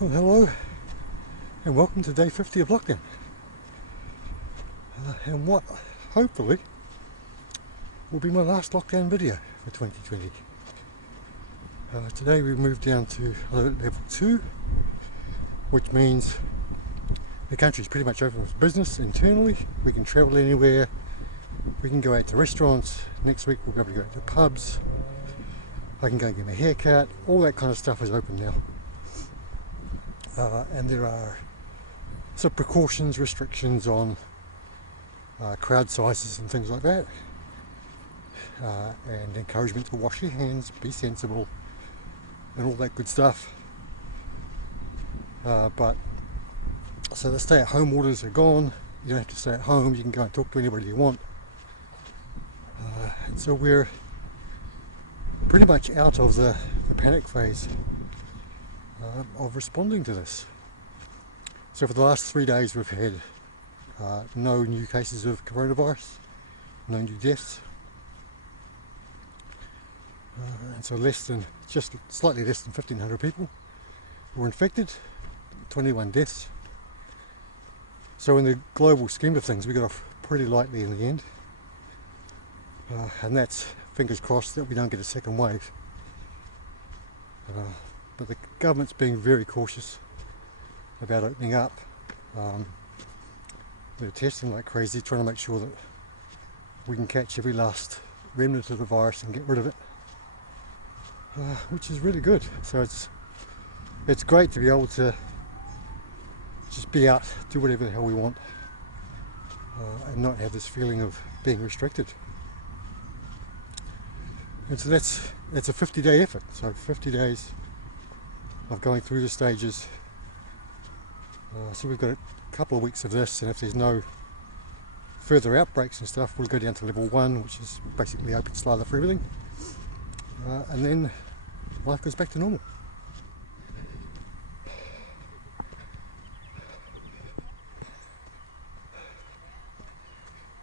Well, hello and welcome to day 50 of lockdown, and what hopefully will be my last lockdown video for 2020. Today we moved down to level 2, which means the country's pretty much open for business internally. We can travel anywhere, we can go out to restaurants. Next week we'll be able to go to pubs, I can go and get my hair cut, all that kind of stuff is open now. And there are some precautions, restrictions on crowd sizes and things like that, and encouragement to wash your hands, be sensible, and all that good stuff. But so the stay-at-home orders are gone. You don't have to stay at home. You can go and talk to anybody you want. And so we're pretty much out of the panic phase of responding to this. So for the last 3 days we've had no new cases of coronavirus, no new deaths, and so just slightly less than 1,500 people were infected, 21 deaths. So in the global scheme of things we got off pretty lightly in the end, and that's fingers crossed that we don't get a second wave. But the government's being very cautious about opening up. They're testing like crazy, trying to make sure that we can catch every last remnant of the virus and get rid of it, which is really good. So it's great to be able to just be out, do whatever the hell we want, and not have this feeling of being restricted. And so that's a 50-day effort. So 50 days of going through the stages. So we've got a couple of weeks of this, and if there's no further outbreaks and stuff, we'll go down to level 1, which is basically open slather for everything, and then life goes back to normal.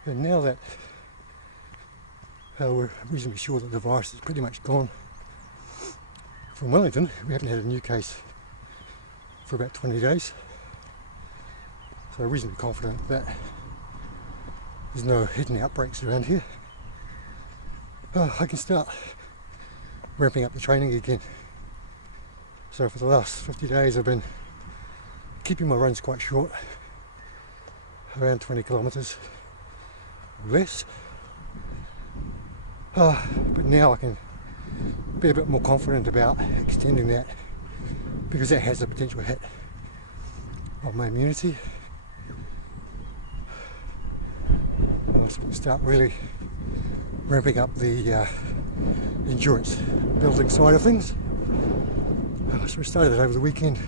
And now that we're reasonably sure that the virus is pretty much gone from Wellington, we haven't had a new case for about 20 days. So reasonably confident that there's no hidden outbreaks around here. I can start ramping up the training again. So for the last 50 days I've been keeping my runs quite short, around 20 kilometres or less. But now I can be a bit more confident about extending that, because that has the potential hit of my immunity. So we'll start really ramping up the endurance building side of things. So we started over the weekend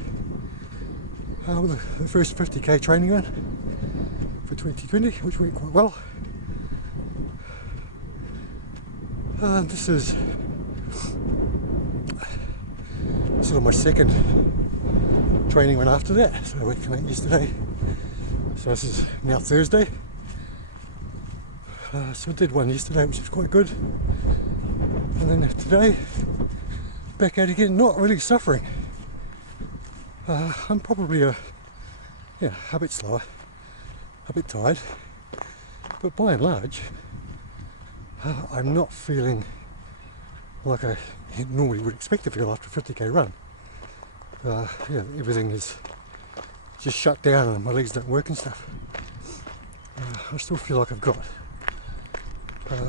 with the first 50k training run for 2020, which went quite well. This is sort of my second training run after that. So I went from out yesterday, so this is now Thursday. So I did one yesterday, which was quite good, and then today back out again, not really suffering. I'm probably a bit slower, a bit tired, but by and large I'm not feeling like I normally would expect to feel after a 50k run. Everything is just shut down and my legs don't work and stuff. I still feel like I've got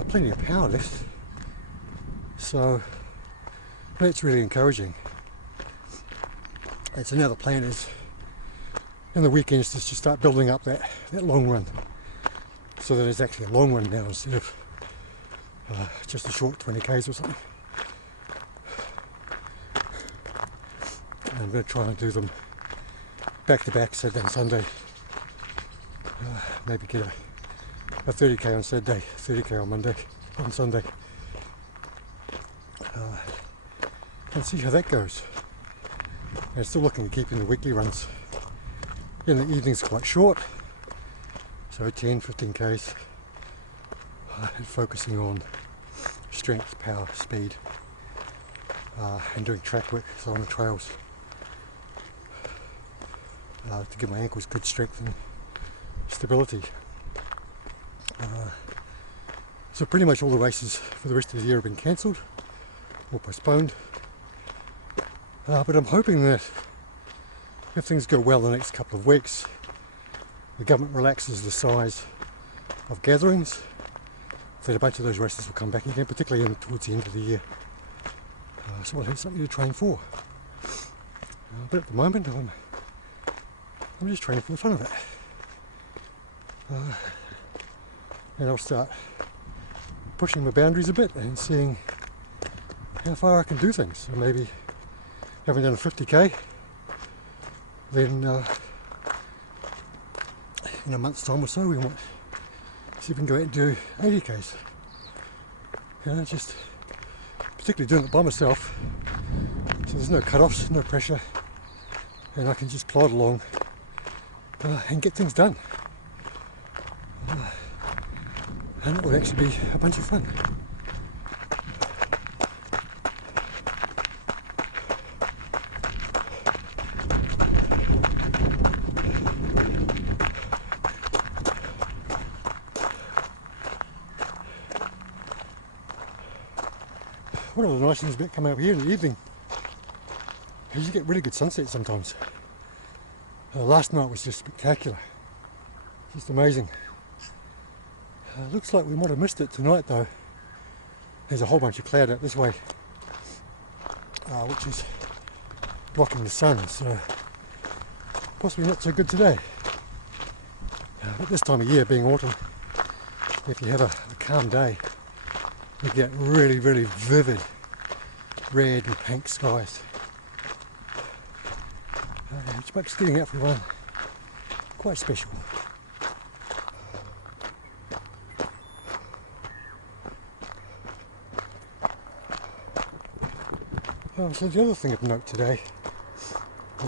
plenty of power left, so that's really encouraging. And so now the plan is in the weekends just to start building up that long run, so that it's actually a long run now instead of just a short 20k's or something. And I'm going to try and do them back to back, Saturday and Sunday. Maybe get a 30k on Saturday, 30k on Sunday, and see how that goes. And still looking at keeping the weekly runs in the evenings quite short, so 10-15k's, and focusing on strength, power, speed, and doing track work, so on the trails. to give my ankles good strength and stability. So pretty much all the races for the rest of the year have been cancelled or postponed. But I'm hoping that if things go well the next couple of weeks, the government relaxes the size of gatherings, that a bunch of those races will come back again, particularly towards the end of the year. So I'll have something to train for. But at the moment I'm just training for the fun of it. And I'll start pushing my boundaries a bit and seeing how far I can do things. So maybe having done a 50k, then in a month's time or so we might see if we can go out and do 80k's. You know, just particularly doing it by myself, so there's no cut-offs, no pressure, and I can just plod along and get things done. And it would actually be a bunch of fun. One of the nice things about coming up here in the evening is you get really good sunset sometimes. Last night was just spectacular, just amazing. Looks like we might have missed it tonight though. There's a whole bunch of cloud out this way, which is blocking the sun, so possibly not so good today. At this time of year, being autumn, if you have a calm day, you get really vivid red and pink skies, which makes getting out for a run quite special. So the other thing of note today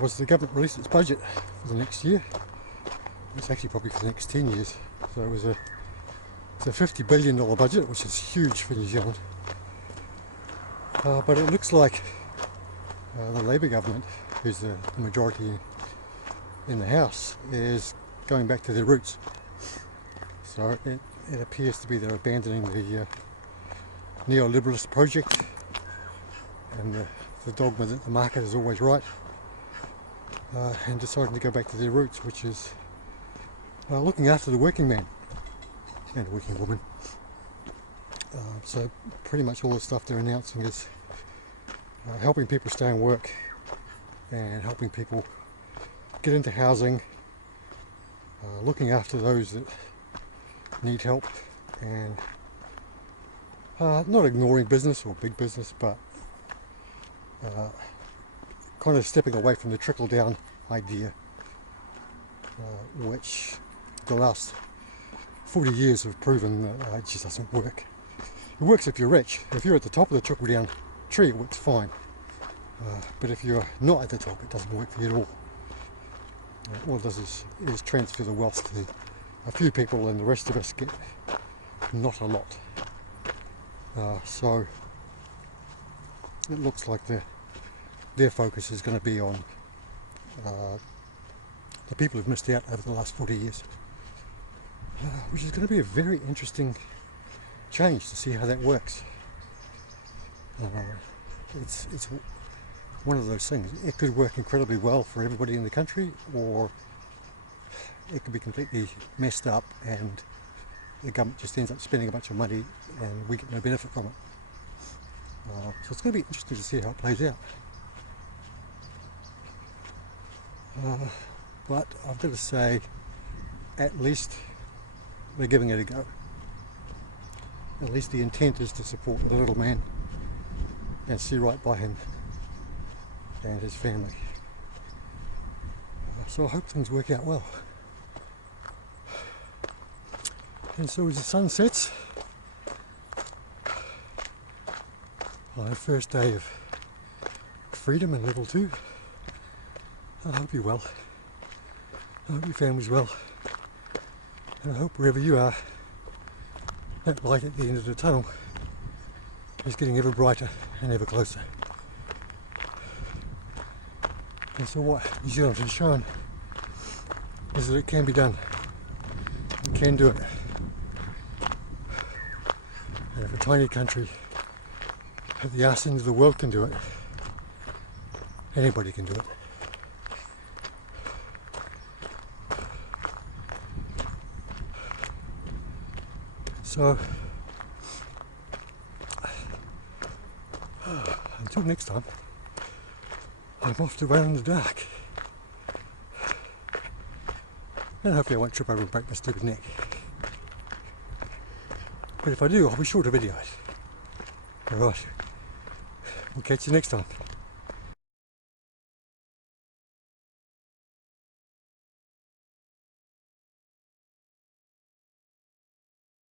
was the government released its budget for the next year. It's actually probably for the next 10 years. So it's a $50 billion budget, which is huge for New Zealand. But it looks like the Labour government, who's the majority in the House, is going back to their roots. So it appears to be they're abandoning the neoliberalist project and the dogma that the market is always right, and deciding to go back to their roots, which is looking after the working man and working woman. So pretty much all the stuff they're announcing is helping people stay in work and helping people get into housing, looking after those that need help, and not ignoring business or big business, but kind of stepping away from the trickle-down idea, which the last 40 years have proven that it just doesn't work. It works if you're rich. If you're at the top of the trickle-down tree, it works fine. But if you're not at the top, it doesn't work for you at all. All it does is transfer the wealth to a few people, and the rest of us get not a lot. So it looks like their focus is going to be on the people who've missed out over the last 40 years, which is going to be a very interesting change to see how that works. It's one of those things. It could work incredibly well for everybody in the country, or it could be completely messed up and the government just ends up spending a bunch of money and we get no benefit from it. So it's going to be interesting to see how it plays out. But I've got to say, at least they're giving it a go. At least the intent is to support the little man and see right by him and his family. So I hope things work out well. And so as the sun sets on our first day of freedom in level 2, I hope you're well. I hope your family's well. And I hope wherever you are, that light at the end of the tunnel is getting ever brighter and ever closer. And so what New Zealand has shown is that it can be done. You can do it. And if a tiny country at the arse end of the world can do it, anybody can do it. So, until next time, I'm off to run in the dark. And hopefully I won't trip over and break my stupid neck. But if I do, I'll be sure to video it. Alright, we'll catch you next time.